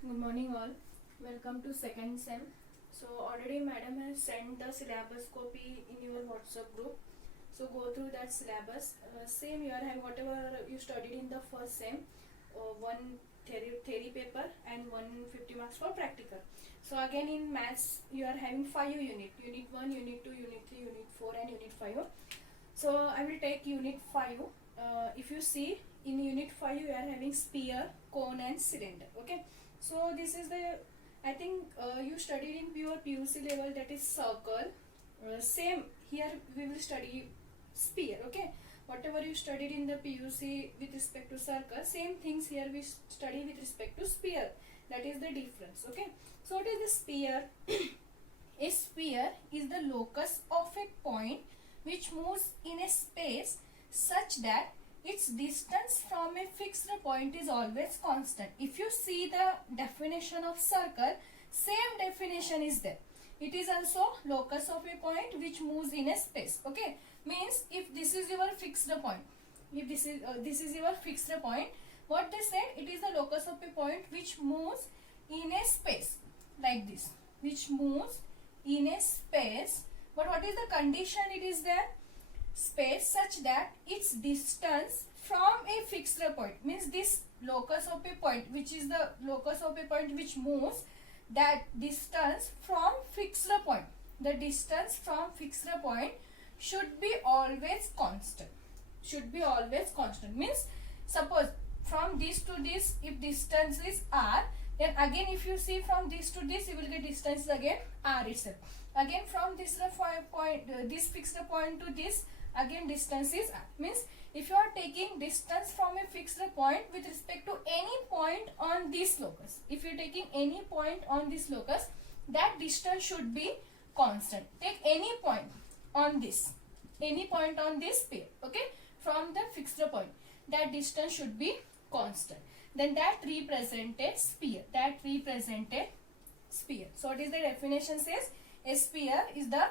Good morning all. Welcome to second sem. So already madam has sent the syllabus copy in your WhatsApp group. So go through that syllabus. Same you are having whatever you studied in the first sem. One theory paper and 150 marks for practical. So again in maths you are having 5 unit. Unit 1, Unit 2, Unit 3, Unit 4 and Unit 5. So I will take Unit 5. If you see in Unit 5 you are having sphere, cone and cylinder. Okay. So this is the, I think you studied in your PUC level, that is circle. Same here we will study sphere. Okay, whatever you studied in the PUC with respect to circle, same things here we study with respect to sphere. That is the difference. Okay, so what is the sphere? A sphere is the locus of a point which moves in a space such that its distance from a fixed point is always constant. If you see the definition of circle, same definition is there. It is also locus of a point which moves in a space. Okay, means if this is your fixed point, if this is your fixed point, what they said, it is the locus of a point which moves in a space like this, which moves in a space. But what is the condition? It is there space such that its distance from a fixed point, means this locus of a point, which is the locus of a point which moves, that distance from fixed point, the distance from fixed point should be always constant. Should be always constant means, suppose from this to this, if distance is r, then again if you see from this to this, you will get distance again r itself. Again from this point, this fixed point to this, again distance is r. Means if you are taking distance from a fixed point with respect to any point on this locus, if you are taking any point on this locus, that distance should be constant. Take any point on this sphere, okay, from the fixed point, that distance should be constant. Then that represent a sphere. That represent a sphere. So what is the definition says? A sphere is the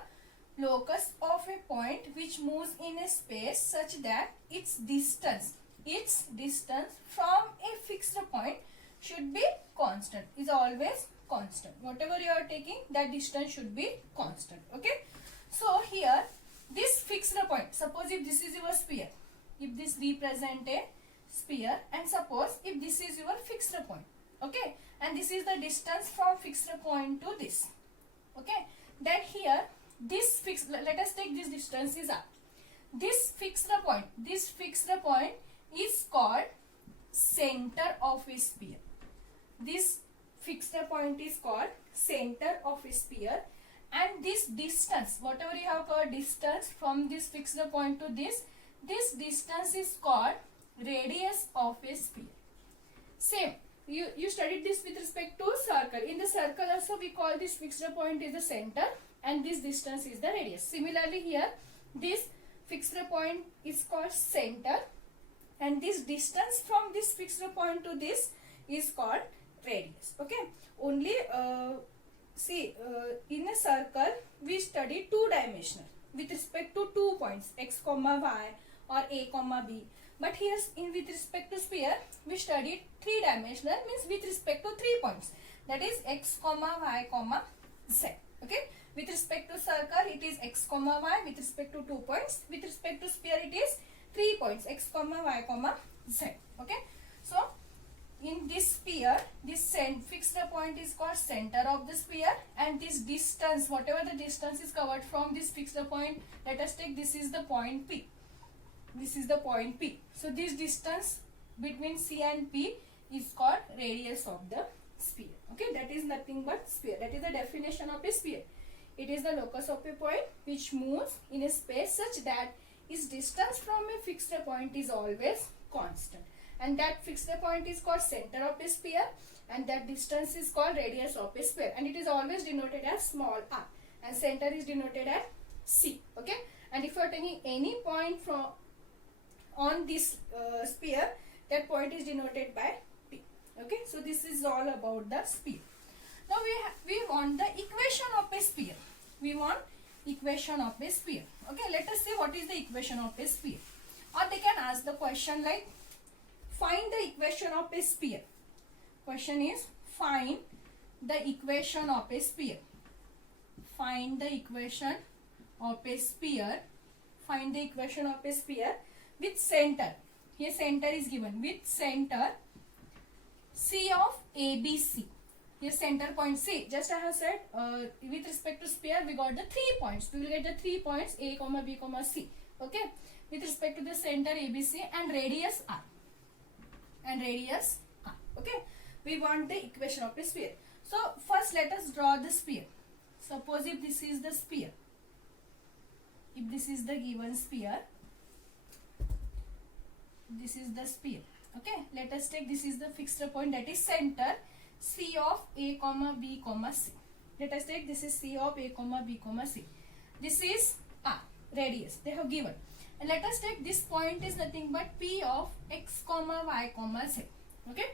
locus of a point which moves in a space such that its distance from a fixed point should be constant, is always constant. Whatever you are taking, that distance should be constant. Okay, so here this fixed point, suppose if this is your sphere, if this represent a sphere, and suppose if this is your fixed point, okay, and this is the distance from fixed point to this, okay, then here this fixed, let us take this distance is r. This fixed point is called center of a sphere. This fixed point is called center of a sphere, and this distance, whatever you have called distance from this fixed point to this distance is called radius of a sphere. Same, you studied this with respect to circle. In the circle also we call this fixed point is the center and this distance is the radius. Similarly here this fixed point is called center and this distance from this fixed point to this is called radius. Okay, only in a circle we study two dimensional with respect to 2 points, x comma y or a comma b. But here in with respect to sphere we studied 3 dimensional, means with respect to 3 points, that is x comma y comma z. Okay, with respect to circle it is x comma y with respect to 2 points, with respect to sphere it is 3 points, x comma y comma z. Okay, so in this sphere this fixed point is called center of the sphere, and this distance, whatever the distance is covered from this fixed point, let us take this is the point P. This is the point P. So this distance between C and P is called radius of the sphere. Okay, that is nothing but sphere. That is the definition of a sphere. It is the locus of a point which moves in a space such that its distance from a fixed point is always constant. And that fixed point is called center of a sphere, and that distance is called radius of a sphere, and it is always denoted as small r, and center is denoted as C. Okay, and if you are taking any point from on this sphere, that point is denoted by P. Okay, so this is all about the sphere. Now we want the equation of a sphere. We want equation of a sphere. Okay, let us see what is the equation of a sphere. Or they can ask the question like, find the equation of a sphere. Question is, find the equation of a sphere. Find the equation of a sphere. Find the equation of a sphere with center. Here center is given with center C of ABC. Here center point C. Just I have said with respect to sphere we got the 3 points. We will get the 3 points A comma B comma C. Okay. With respect to the center ABC and radius R. And radius R. Okay. We want the equation of a sphere. So first let us draw the sphere. Suppose if this is the sphere. If this is the given sphere. This is the sphere. Okay. Let us take this is the fixed point, that is center C of A comma B comma C. Let us take this is C of A comma B comma C. This is R, radius they have given. And let us take this point is nothing but P of X comma Y comma Z. Okay.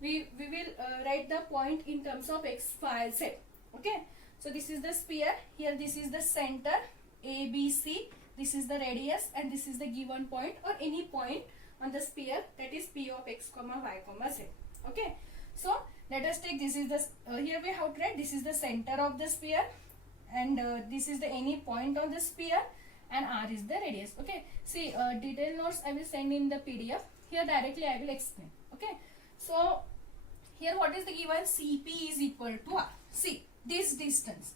We will write the point in terms of X, Y, Z. Okay. So this is the sphere. Here this is the center ABC. This is the radius and this is the given point or any point on the sphere, that is P of X comma Y comma Z. Okay. So let us take this is the here we have to write this is the center of the sphere and this is the any point on the sphere and R is the radius. Okay. See detailed notes I will send in the PDF. Here directly I will explain. Okay. So here what is the given? CP is equal to R. See this distance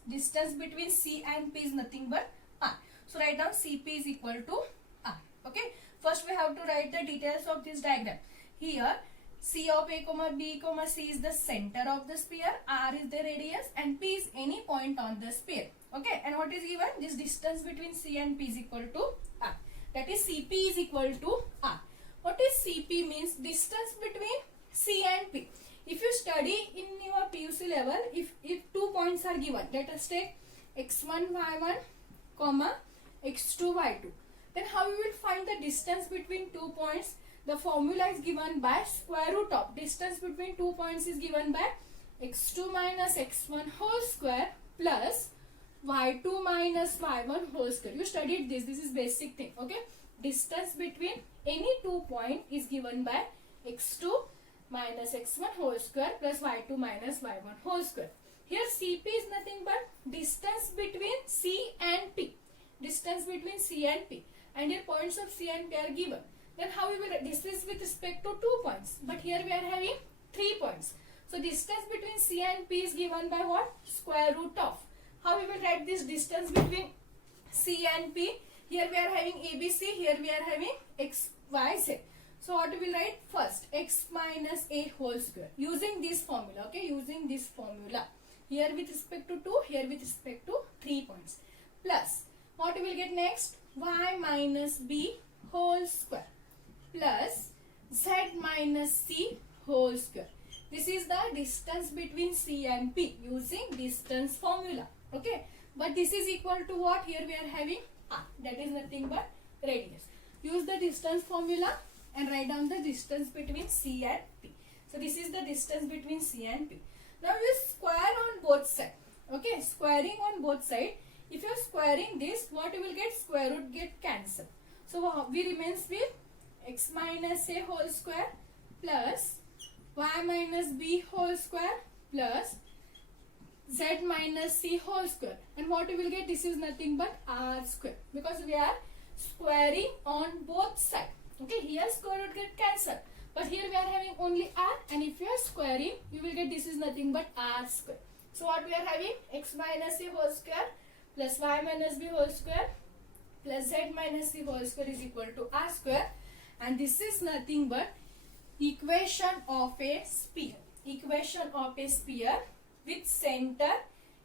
between C and P is nothing but R. So write down CP is equal to R. Okay. First we have to write the details of this diagram. Here C of A comma B comma C is the center of the sphere, R is the radius and P is any point on the sphere. Okay. And what is given? This distance between C and P is equal to R. That is CP is equal to R. What is CP means? Distance between C and P. If you study in your PUC level, if 2 points are given, let us take x1 y1 comma x2 y2. Then how you will find the distance between 2 points? The formula is given by square root of distance between 2 points is given by x2 minus x1 whole square plus y2 minus y1 whole square. You studied this. This is basic thing. Okay. Distance between any 2 point is given by x2 minus x1 whole square plus y2 minus y1 whole square. Here CP is nothing but distance between C and P. Distance between C and P. And here points of C and P are given. Then how we will, this is with respect to 2 points. But here we are having 3 points. So distance between C and P is given by what? Square root of. How we will write this distance between C and P? Here we are having ABC. Here we are having X, Y, Z. So what we will write? First X minus A whole square. Using this formula. Okay. Using this formula. Here with respect to 2. Here with respect to 3 points. Plus. What we will get next? Y minus B whole square. Plus Z minus C whole square. This is the distance between C and P using distance formula. Okay. But this is equal to what? Here we are having R. That is nothing but radius. Use the distance formula and write down the distance between C and P. So this is the distance between C and P. Now you square on both sides. Okay. Squaring on both sides. If you are squaring this, what you will get? Square root get cancelled. So we remains with x minus a whole square plus y minus b whole square plus z minus c whole square. And what you will get? This is nothing but r square because we are squaring on both sides. Okay, here square root get cancelled. But here we are having only r, and if you are squaring, you will get this is nothing but r square. So what we are having? X minus a whole square plus y minus b whole square plus z minus c whole square is equal to r square. And this is nothing but equation of a sphere. Equation of a sphere with center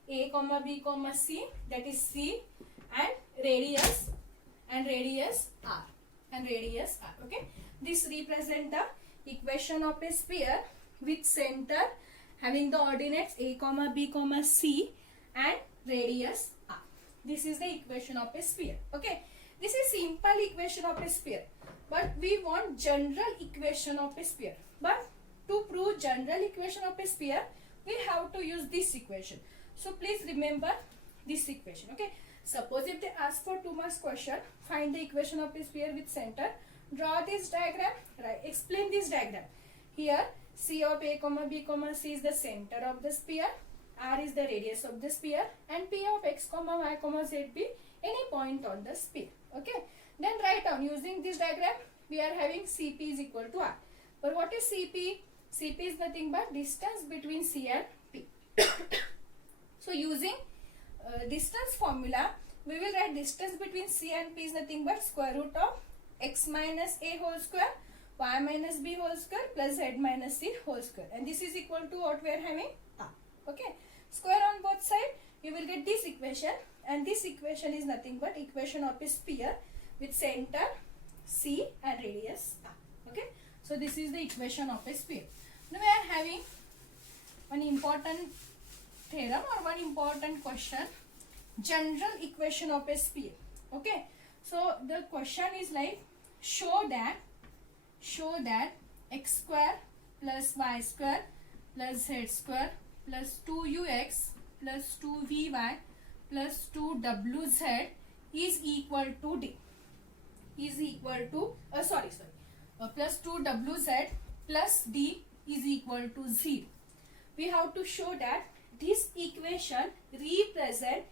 A comma B comma C, that is C, and radius R. And radius R. Okay. This represent the equation of a sphere with center having the ordinates A comma B comma C and radius R. This is the equation of a sphere. Okay. This is simple equation of a sphere. But we want general equation of a sphere. But to prove general equation of a sphere, we have to use this equation. So please remember this equation. Okay. Suppose if they ask for 2 marks question, find the equation of a sphere with center. Draw this diagram. Right. Explain this diagram. Here C of A comma B comma C is the center of the sphere, R is the radius of the sphere, and P of X comma Y comma Z be any point on the sphere. Okay. Then write down using this diagram. We are having CP is equal to R. But what is CP? CP is nothing but distance between C and P. So using distance formula, we will write distance between C and P is nothing but square root of X minus A whole square, Y minus B whole square plus Z minus C whole square. And this is equal to what we are having? R. Okay. Square on both sides, you will get this equation. And this equation is nothing but equation of a sphere with center C and radius R. Okay. So this is the equation of a sphere. Now we are having one important theorem or one important question. General equation of a sphere. Okay. So the question is like, show that x square plus y square plus z square plus 2ux plus 2vy plus 2wz is equal to d. Is equal to plus 2wz plus d is equal to 0. We have to show that this equation represent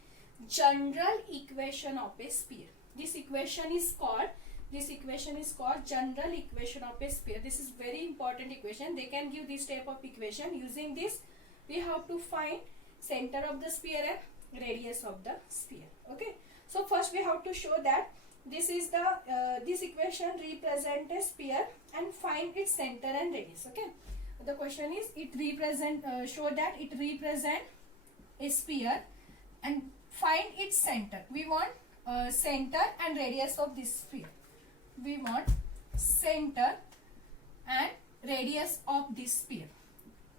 general equation of a sphere. This equation is called general equation of a sphere. This is very important equation. They can give this type of equation. Using this, we have to find center of the sphere and radius of the sphere. Okay. So first we have to show that this is the this equation represent a sphere and find its center and radius. Okay. The question is show that it represent a sphere and find its center. We want center and radius of this sphere. We want center and radius of this sphere.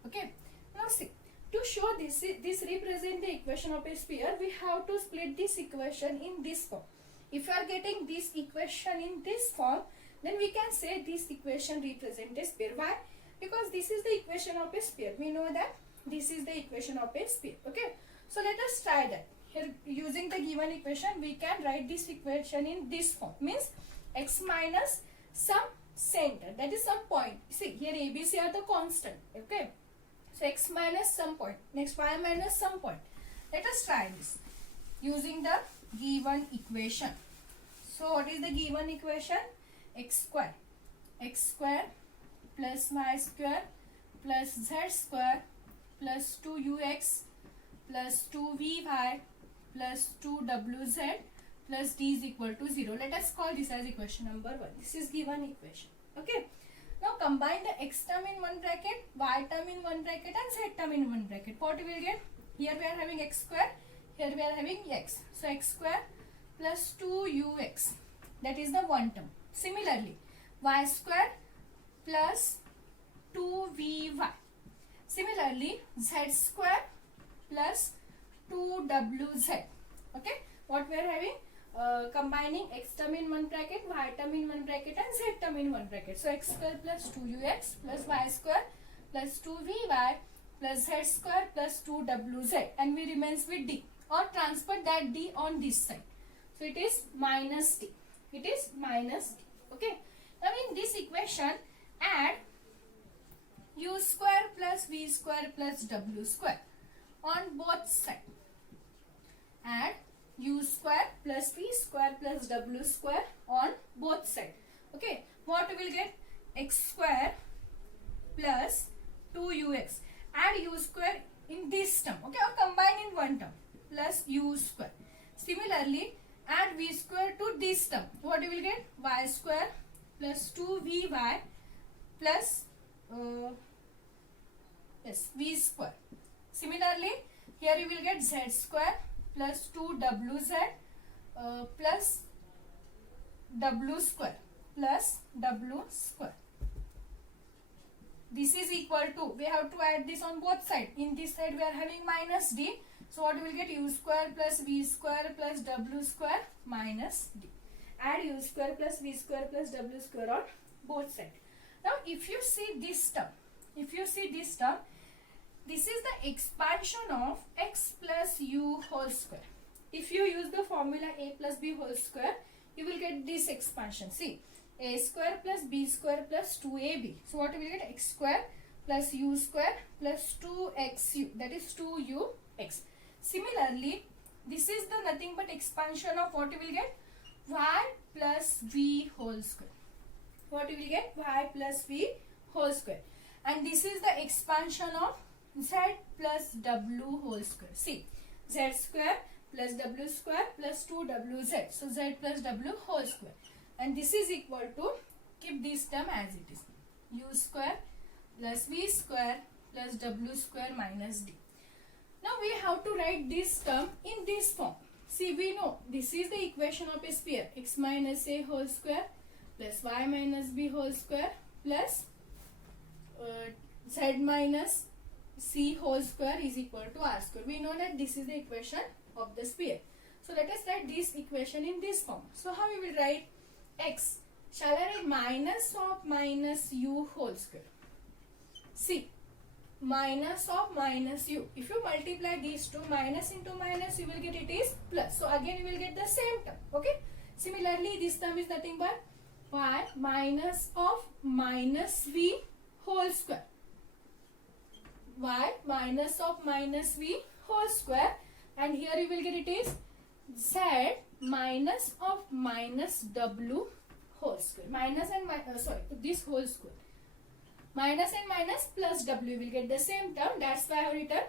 Okay. Now see, to show this represent the equation of a sphere, we have to split this equation in this form. If you are getting this equation in this form, then we can say this equation represents a sphere. Why? Because this is the equation of a sphere. We know that this is the equation of a sphere. Okay. So let us try that. Here using the given equation, we can write this equation in this form. Means x minus some center, that is some point. See here ABC are the constant. Okay. So x minus some point. Next y minus some point. Let us try this using the given equation. So what is the given equation? X square plus y square plus z square plus 2ux plus 2vy plus 2wz plus d is equal to 0. Let us call this as equation number 1. This is given equation. Okay. Now combine the x term in one bracket, y term in one bracket and z term in one bracket. What we will get? Here we are having x square, here we are having x. So x square plus 2ux, that is the one term. Similarly, y square plus 2vy. Similarly, z square plus 2wz. Okay. What we are having? Combining x term in one bracket, y term in one bracket and z term in one bracket. So x square plus 2ux plus y square plus 2vy plus z square plus 2wz, and we remains with d, or transfer that d on this side. So it is minus d. It is minus d. Okay. Now in this equation, add u square plus v square plus w square on both sides. Add u square plus v square plus w square on both sides. Okay. What we will get? X square plus 2ux. Add u square in this term. Okay. Or combine in one term. Plus u square. Similarly, add v square to this term. What we will get? Y square plus 2vy plus v square. Similarly, here you will get z square plus 2wz plus w square plus w square. This is equal to, we have to add this on both sides. In this side we are having minus d. So what we will get? U square plus v square plus w square minus d. Add u square plus v square plus w square on both sides. Now if you see this term, this is the expansion of x plus u whole square. If you use the formula a plus b whole square, you will get this expansion. See, a square plus b square plus 2ab. So what we will get? X square plus u square plus 2xu, that is 2ux. Similarly, this is the nothing but expansion of what you will get, y plus v whole square. What you will get, y plus v whole square. And this is the expansion of z plus w whole square. See, z square plus w square plus 2wz. So z plus w whole square. And this is equal to, keep this term as it is, u square plus v square plus w square minus d. Now we have to write this term in this form. See, we know this is the equation of a sphere, x minus a whole square plus y minus b whole square plus z minus c whole square is equal to r square. We know that this is the equation of the sphere. So let us write this equation in this form. So how we will write x? Shall I write minus of minus u whole square? See, minus of minus u. If you multiply these two, minus into minus, you will get it is plus. So again you will get the same term. Okay. Similarly, this term is nothing but y minus of minus v whole square. Y minus of minus v whole square, and here you will get it is z minus of minus w whole square. Minus and this whole square. Minus and minus plus w will get the same term. That's why I have written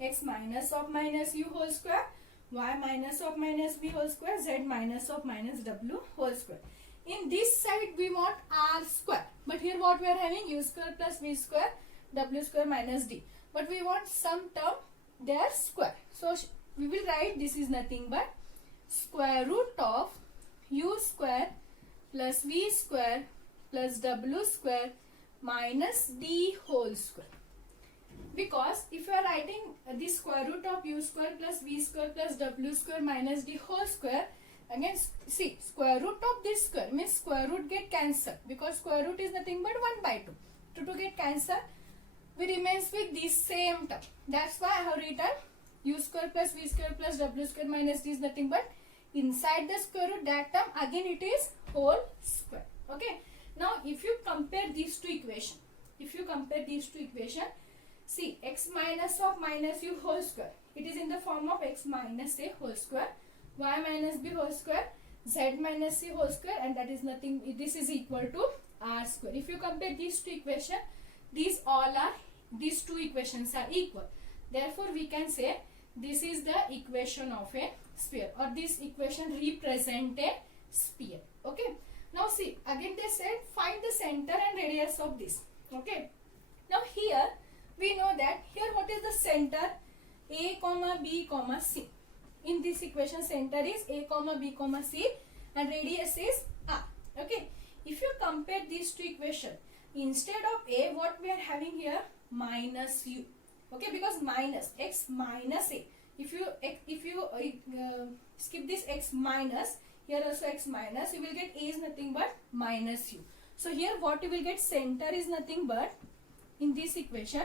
x minus of minus u whole square, y minus of minus v whole square, z minus of minus w whole square. In this side we want r square, but here what we are having, u square plus v square, w square minus d. But we want some term their square. So we will write this is nothing but square root of u square plus v square plus w square minus d whole square. Because if you are writing the square root of u square plus v square plus w square minus d whole square, again see, square root of this square means square root get cancelled, because square root is nothing but 1 by 2. To get cancelled, we remains with this same term. That's why I have written u square plus v square plus w square minus d is nothing but inside the square root, that term again it is whole square. Okay. Now if you compare these two equations, see, x minus of minus u whole square, it is in the form of x minus a whole square, y minus b whole square, z minus c whole square, and that is nothing, this is equal to r square. If you compare these two equations, these two equations are equal. Therefore we can say this is the equation of a sphere, or this equation represent a sphere. Okay. Now see, again they said find the center and radius of this. Okay. Now here we know that here what is the center, a comma b comma c. In this equation center is a comma b comma c and radius is r. Okay. If you compare these two equations, instead of a, what we are having here, minus u. Okay, because minus x minus a. If you skip this x minus, here also x minus, you will get a is nothing but minus u. So here what you will get, center is nothing but in this equation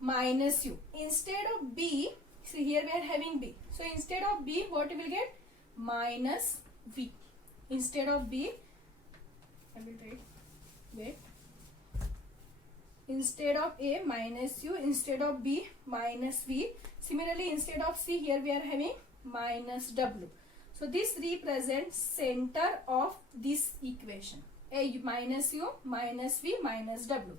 minus u. Instead of b, see here we are having b. So instead of b, what you will get, minus v. Instead of b, I will write, wait. Instead of a, minus u. Instead of b, minus v. Similarly, instead of c, here we are having minus w. So this represents center of this equation. A minus u, minus v, minus w.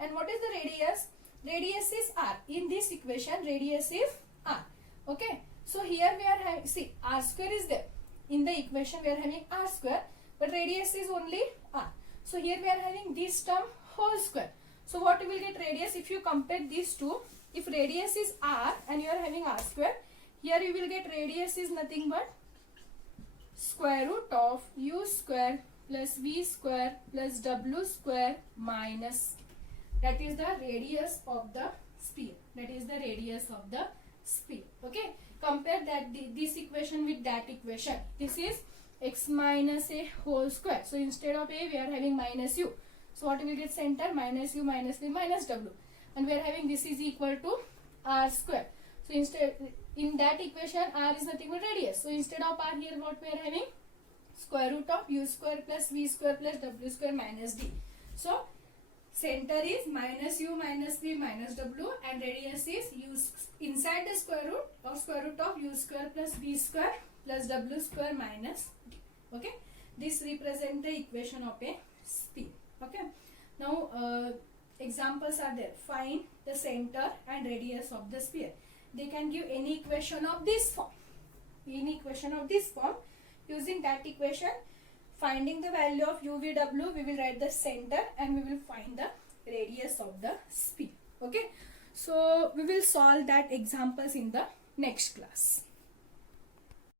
And what is the radius? Radius is r. In this equation, radius is r. Okay. So here we are having, see, r square is there. In the equation we are having r square, but radius is only r. So here we are having this term whole square. So what you will get, radius, if you compare these two, if radius is r and you are having r square, here you will get radius is nothing but square root of u square plus v square plus w square minus, that is the radius of the sphere. That is the radius of the sphere. Okay. Compare that this equation with that equation. This is x minus a whole square. So instead of a, we are having minus u. So what we will get, center minus u minus v minus w, and we are having this is equal to r square. So instead, in that equation r is nothing but radius. So instead of r, here what we are having, square root of u square plus v square plus w square minus d. So center is minus u minus v minus w, and radius is u inside the square root or square root of u square plus v square plus w square minus d. Okay, this represent the equation of a sphere. Okay, now examples are there. Find the center and radius of the sphere. They can give any equation of this form. Any equation of this form. Using that equation, finding the value of UVW, we will write the center and we will find the radius of the sphere. Okay, so we will solve that examples in the next class.